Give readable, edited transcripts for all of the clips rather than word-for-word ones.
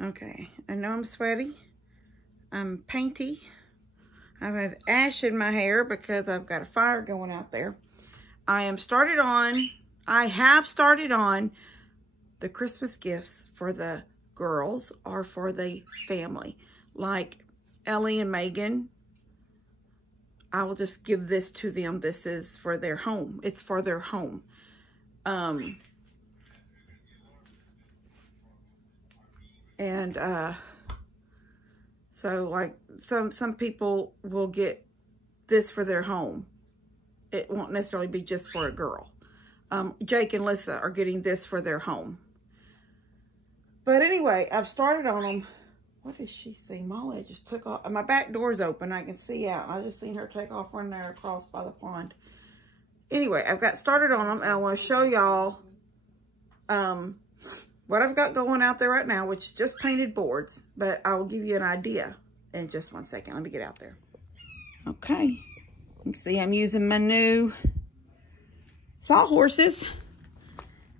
Okay, I know I'm sweaty. I'm painty. I have ash in my hair because I've got a fire going out there. I have started on the Christmas gifts for the girls or for the family. Like Ellie and Megan, I will just give this to them. This is for their home. It's for their home. So like some people will get this for their home. It won't necessarily be just for a girl. Jake and Lissa are getting this for their home. But anyway, I've started on them. What did she see? Molly just took off. My back door's open. I can see out. I just seen her take off running there across by the pond. Anyway, I've got started on them, and I want to show y'all what I've got going out there right now, which is just painted boards, but I will give you an idea in just 1 second. Let me get out there. Okay. You can see I'm using my new sawhorses.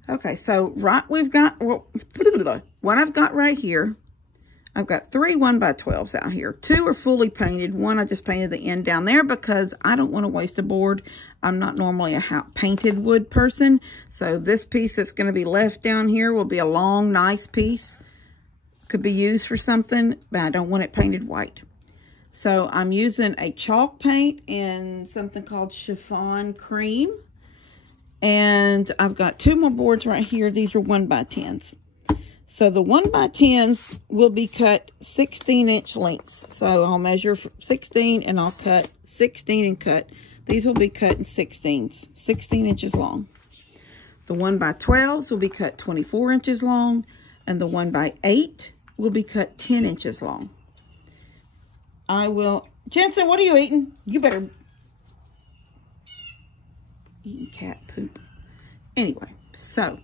Okay, so we've got, what I've got right here, I've got 3 1x12s out here. 2 are fully painted. 1 I just painted the end down there because I don't want to waste a board. I'm not normally a painted wood person. So this piece that's going to be left down here will be a long, nice piece. Could be used for something, but I don't want it painted white. So I'm using a chalk paint and something called chiffon cream. And I've got 2 more boards right here. These are 1x10s. So the 1x10s will be cut 16-inch lengths. So I'll measure 16 and I'll cut 16 and cut. These will be cut in 16s, 16 inches long. The 1x12s will be cut 24 inches long, and the 1x8 will be cut 10 inches long. Jensen, what are you eating? You better eating cat poop. Anyway, so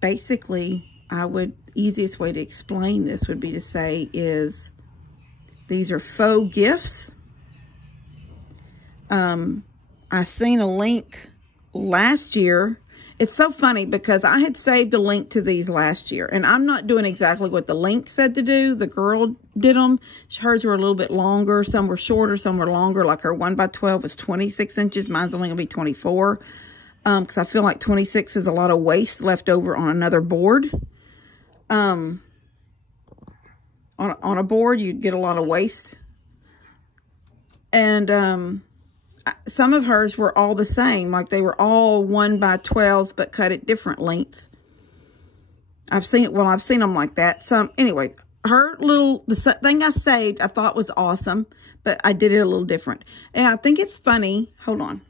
basically, easiest way to explain this would be to say is these are faux gifts. I seen a link last year. It's so funny because I had saved a link to these last year, and I'm not doing exactly what the link said to do. The girl did them. Hers were a little bit longer. Some were shorter, some were longer. Like her 1x12 was 26 inches. Mine's only gonna be 24. Because I feel like 26 is a lot of waste left over on another board. On a board, you get a lot of waste. And some of hers were all the same. Like they were all 1x12s, but cut at different lengths. I've seen them like that. Anyway, the thing I saved, I thought was awesome, but I did it a little different. And I think it's funny. Hold on.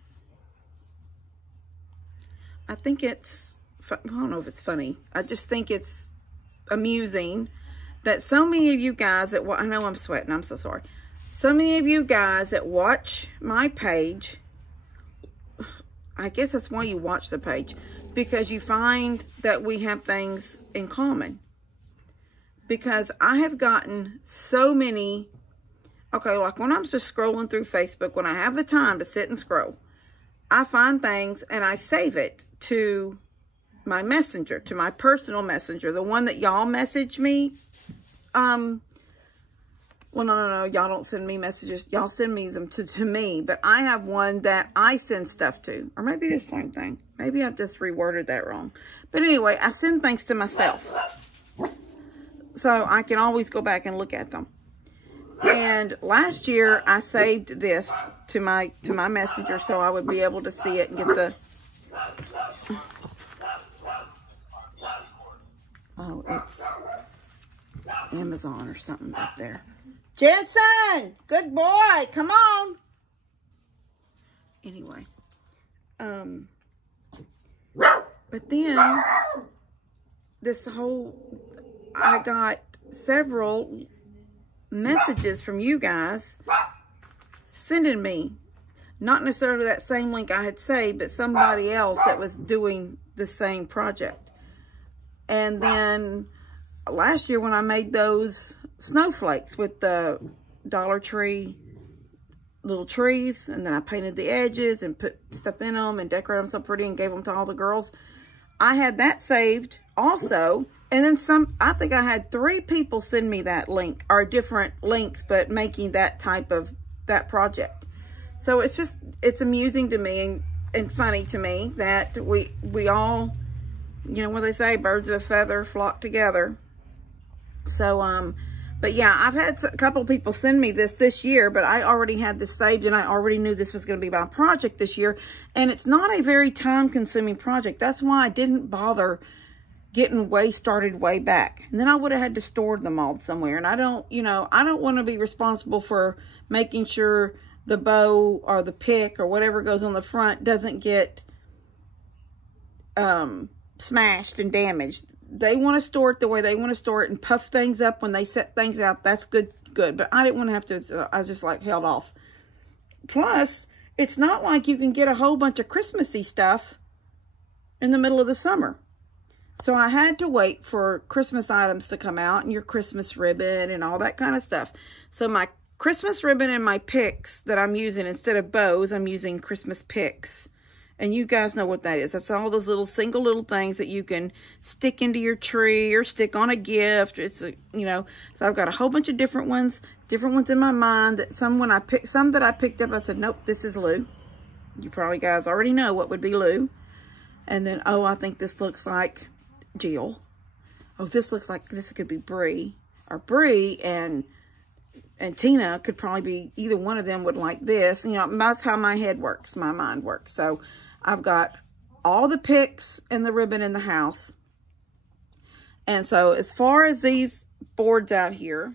I don't know if it's funny. I just think it's amusing that so many of you guys I know I'm sweating. I'm so sorry. So many of you guys that watch my page, I guess that's why you watch the page, because you find that we have things in common. Because I have gotten so many, okay, like when I'm just scrolling through Facebook, when I have the time to sit and scroll, I find things and I save it to my messenger, to my personal messenger, the one that y'all message me. Well, no, y'all don't send me messages. Y'all send me them to me, but I have one that I send stuff to, or maybe the same thing. Maybe I've just reworded that wrong. But anyway, I send things to myself, so I can always go back and look at them. And last year, I saved this to my messenger so I would be able to see it and get the... Oh, it's Amazon or something back there. Jensen! Good boy! Come on! Anyway. But then, I got several messages from you guys sending me, not necessarily that same link I had saved, but somebody else that was doing the same project. And then last year when I made those snowflakes with the Dollar Tree little trees, and then I painted the edges and put stuff in them and decorated them so pretty and gave them to all the girls. I had that saved also. And then I think I had 3 people send me that link, or different links, but making that type of, that project. So it's amusing to me and funny to me that we all, you know what they say, birds of a feather flock together. So, but yeah, I've had a couple of people send me this year, but I already had this saved and I already knew this was going to be my project this year. And it's not a very time-consuming project. That's why I didn't bother getting started way back. And then I would have had to store them all somewhere. And I don't want to be responsible for making sure the bow or the pick or whatever goes on the front doesn't get smashed and damaged. They want to store it the way they want to store it and puff things up when they set things out. That's good. But I didn't want to have to, so I just like held off. Plus, it's not like you can get a whole bunch of Christmassy stuff in the middle of the summer. So I had to wait for Christmas items to come out and your Christmas ribbon and all that kind of stuff. So my Christmas ribbon and my picks that I'm using, instead of bows, I'm using Christmas picks. And you guys know what that is. That's all those single little things that you can stick into your tree or stick on a gift. It's so I've got a whole bunch of different ones in my mind. That some that I picked up, I said, nope, this is Lou. You probably guys already know what would be Lou. And then, oh, I think this looks like Jill. Oh, this looks like, this could be Bree. Or Bree and Tina could probably be, either one of them would like this. That's how my head works, my mind works. So I've got all the picks and the ribbon in the house. And so as far as these boards out here,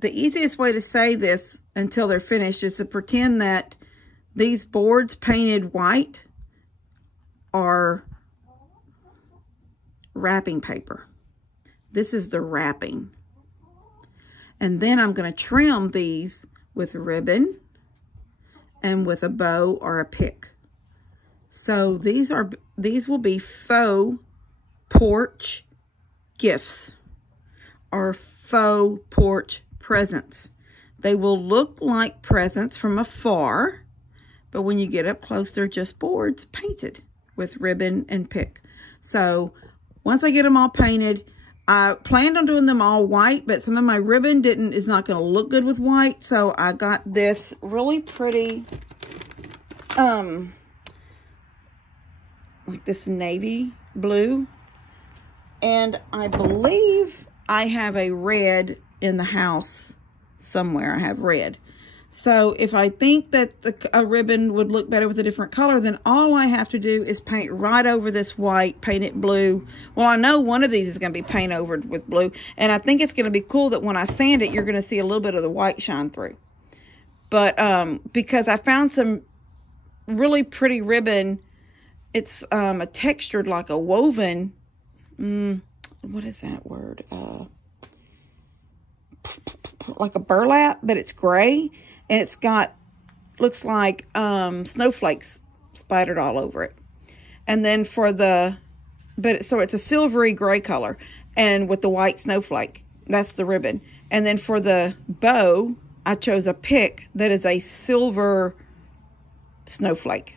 the easiest way to say this until they're finished is to pretend that these boards painted white are wrapping paper. This is the wrapping. And then I'm going to trim these with ribbon and with a bow or a pick. So these will be faux porch gifts or faux porch presents. They will look like presents from afar, but when you get up close, they're just boards painted with ribbon and pick. So once I get them all painted, I planned on doing them all white, but some of my ribbon is not going to look good with white. So I got this really pretty, like this navy blue. And I believe I have a red in the house somewhere. I have red. So if I think that a ribbon would look better with a different color, then all I have to do is paint right over this white, paint it blue. Well, I know one of these is going to be painted over with blue. And I think it's going to be cool that when I sand it, you're going to see a little bit of the white shine through. But because I found some really pretty ribbon, it's a textured, like a woven, what is that word? Like a burlap, but it's gray. And it's got, looks like snowflakes splattered all over it. And then for the, so it's a silvery gray color. And with the white snowflake, that's the ribbon. And then for the bow, I chose a pick that is a silver snowflake.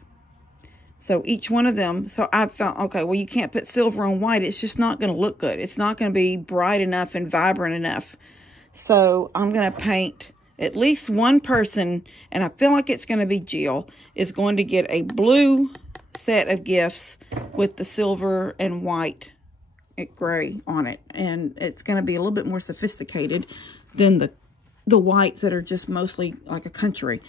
So each one of them, so I felt, okay, well, you can't put silver on white. It's just not going to look good. It's not going to be bright enough and vibrant enough. So I'm going to paint at least one person, and I feel like it's going to be Jill, is going to get a blue set of gifts with the silver and white gray on it. And it's going to be a little bit more sophisticated than the whites that are just mostly like a country.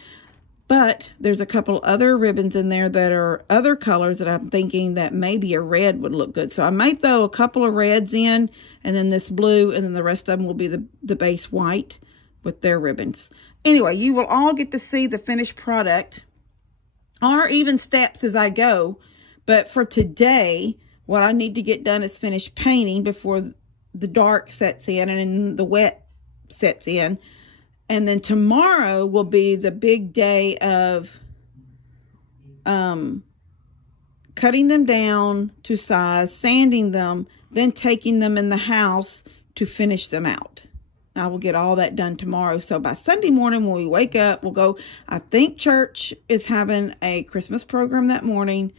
But there's a couple other ribbons in there that are other colors that I'm thinking that maybe a red would look good. So I might throw a couple of reds in, and then this blue, and then the rest of them will be the base white with their ribbons. Anyway, you will all get to see the finished product, or even steps as I go. But for today, what I need to get done is finish painting before the dark sets in and then the wet sets in. And then tomorrow will be the big day of cutting them down to size, sanding them, then taking them in the house to finish them out. And I will get all that done tomorrow. So by Sunday morning when we wake up, we'll go. I think church is having a Christmas program that morning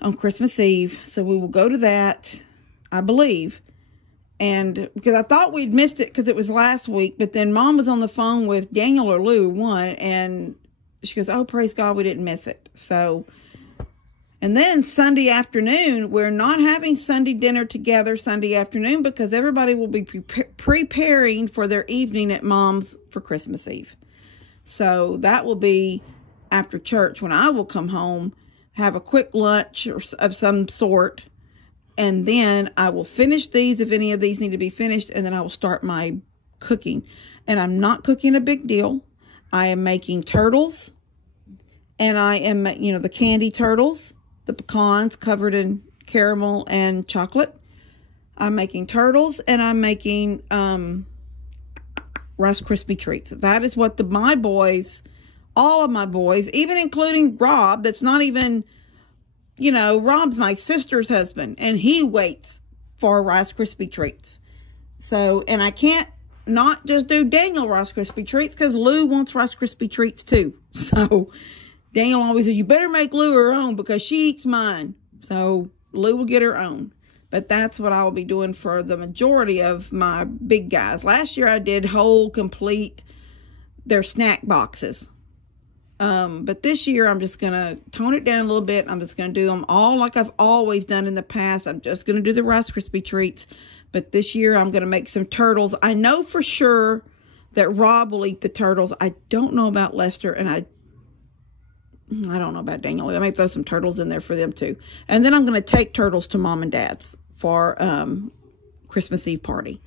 on Christmas Eve. So we will go to that, I believe. And because I thought we'd missed it because it was last week. But then Mom was on the phone with Daniel or Lou, one. And she goes, oh, praise God, we didn't miss it. So, and then Sunday afternoon, we're not having Sunday dinner together Sunday afternoon because everybody will be preparing for their evening at Mom's for Christmas Eve. So that will be after church when I will come home, have a quick lunch of some sort. And then I will finish these if any of these need to be finished. And then I will start my cooking. And I'm not cooking a big deal. I am making turtles. And I am, you know, the candy turtles. The pecans covered in caramel and chocolate. I'm making turtles. And I'm making Rice Krispie treats. That is what my boys, all of my boys, even including Rob, that's not even... You know, Rob's my sister's husband, and he waits for Rice Krispie treats. So, and I can't not just do Daniel Rice Krispie treats because Lou wants Rice Krispie treats too. So, Daniel always says, you better make Lou her own because she eats mine. So, Lou will get her own. But that's what I will be doing for the majority of my big guys. Last year I did whole, complete, their snack boxes. But this year, I'm just going to tone it down a little bit. I'm just going to do them all like I've always done in the past. I'm just going to do the Rice Krispie treats. But this year, I'm going to make some turtles. I know for sure that Rob will eat the turtles. I don't know about Lester, and I don't know about Daniel. I may throw some turtles in there for them too. And then I'm going to take turtles to Mom and Dad's for Christmas Eve party.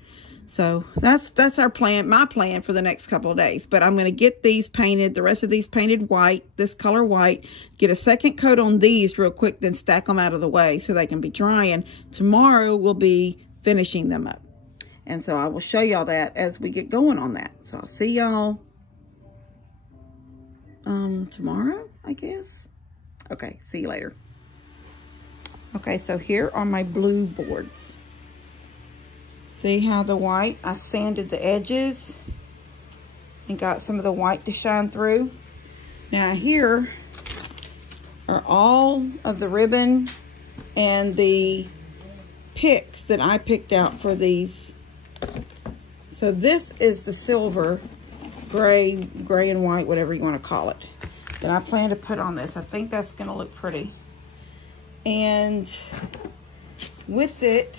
So that's our plan, my plan for the next couple of days. But I'm going to get these painted, the rest of these painted white, this color white, get a second coat on these real quick, then stack them out of the way so they can be drying. Tomorrow we'll be finishing them up. And so I will show y'all that as we get going on that. So I'll see y'all tomorrow, I guess. Okay, see you later. Okay, so here are my blue boards. See how the white, I sanded the edges and got some of the white to shine through. Now here are all of the ribbon and the picks that I picked out for these. So this is the silver, gray and white, whatever you want to call it, that I plan to put on this. I think that's going to look pretty. And with it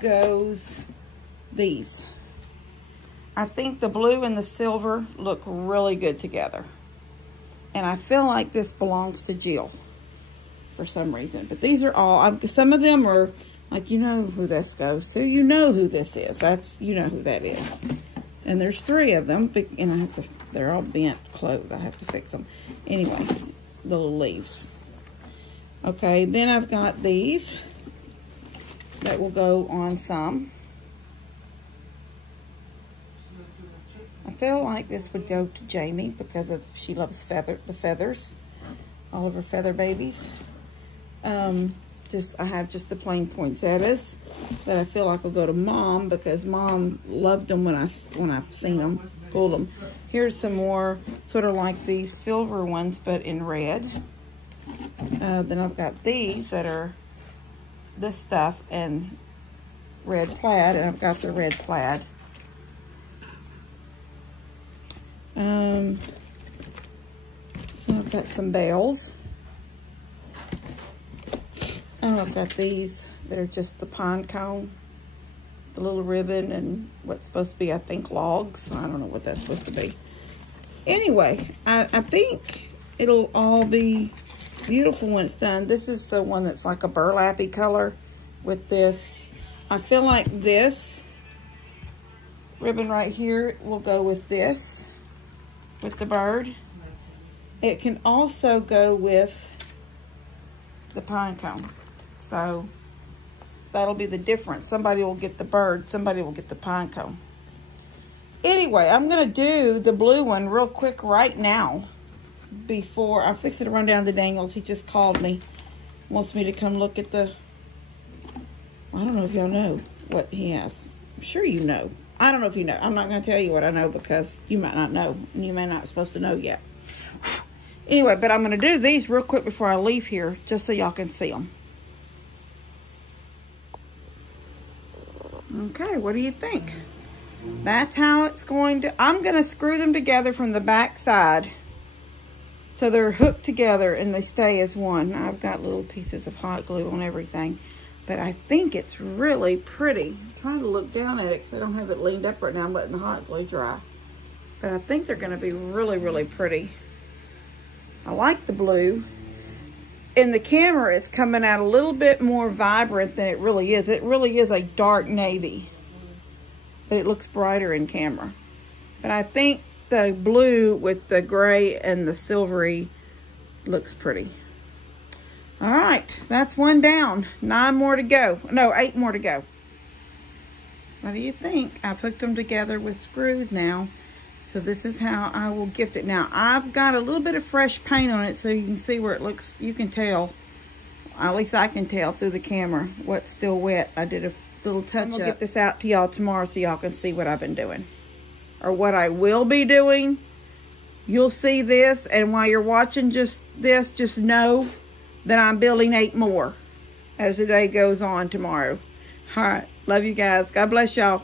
goes these. I think the blue and the silver look really good together. And I feel like this belongs to Jill for some reason. But these are all, some of them are like, you know who this goes to. You know who this is. That's, you know who that is. And there's 3 of them. And I have to, they're all bent clothes. I have to fix them. Anyway, the little leaves. Okay, then I've got these that will go on some. I feel like this would go to Jamie because of she loves the feathers, all of her feather babies. I have just the plain poinsettias that I feel like will go to Mom because Mom loved them when I've seen them, pulled them. Here's some more sort of like these silver ones but in red. Then I've got these that are this stuff and red plaid, and I've got the red plaid. So I've got some bales. Oh, I've got these that are just the pine cone, the little ribbon, and what's supposed to be, I think, logs. I don't know what that's supposed to be. Anyway, I think it'll all be beautiful when it's done. This is the one that's like a burlappy color with this. I feel like this ribbon right here will go with this, with the bird. It can also go with the pine cone. So that'll be the difference. Somebody will get the bird, somebody will get the pine cone. Anyway, I'm gonna do the blue one real quick right now before I fix it to run down to Daniel's. He just called me, wants me to come look at the, I don't know if y'all know what he has. I'm sure you know. I don't know if you know. I'm not going to tell you what I know because you might not know. And you may not be supposed to know yet. Anyway, but I'm going to do these real quick before I leave here, just so y'all can see them. Okay, what do you think? That's how it's going to... I'm going to screw them together from the back side. So they're hooked together and they stay as one. I've got little pieces of hot glue on everything. But I think it's really pretty. I'm trying to look down at it because I don't have it leaned up right now. I'm letting the hot glue dry. But I think they're going to be really, really pretty. I like the blue. In the camera, it's coming out a little bit more vibrant than it really is. It really is a dark navy. But it looks brighter in camera. But I think the blue with the gray and the silvery looks pretty. All right, that's one down. 9 more to go. No, 8 more to go. What do you think? I've hooked them together with screws now. So this is how I will gift it. Now, I've got a little bit of fresh paint on it so you can see where it looks. You can tell, at least I can tell through the camera, what's still wet. I did a little touch up. I'm going to get this out to y'all tomorrow so y'all can see what I've been doing. Or what I will be doing. You'll see this, and while you're watching just this, just know that I'm building 8 more as the day goes on tomorrow. All right. Love you guys. God bless y'all.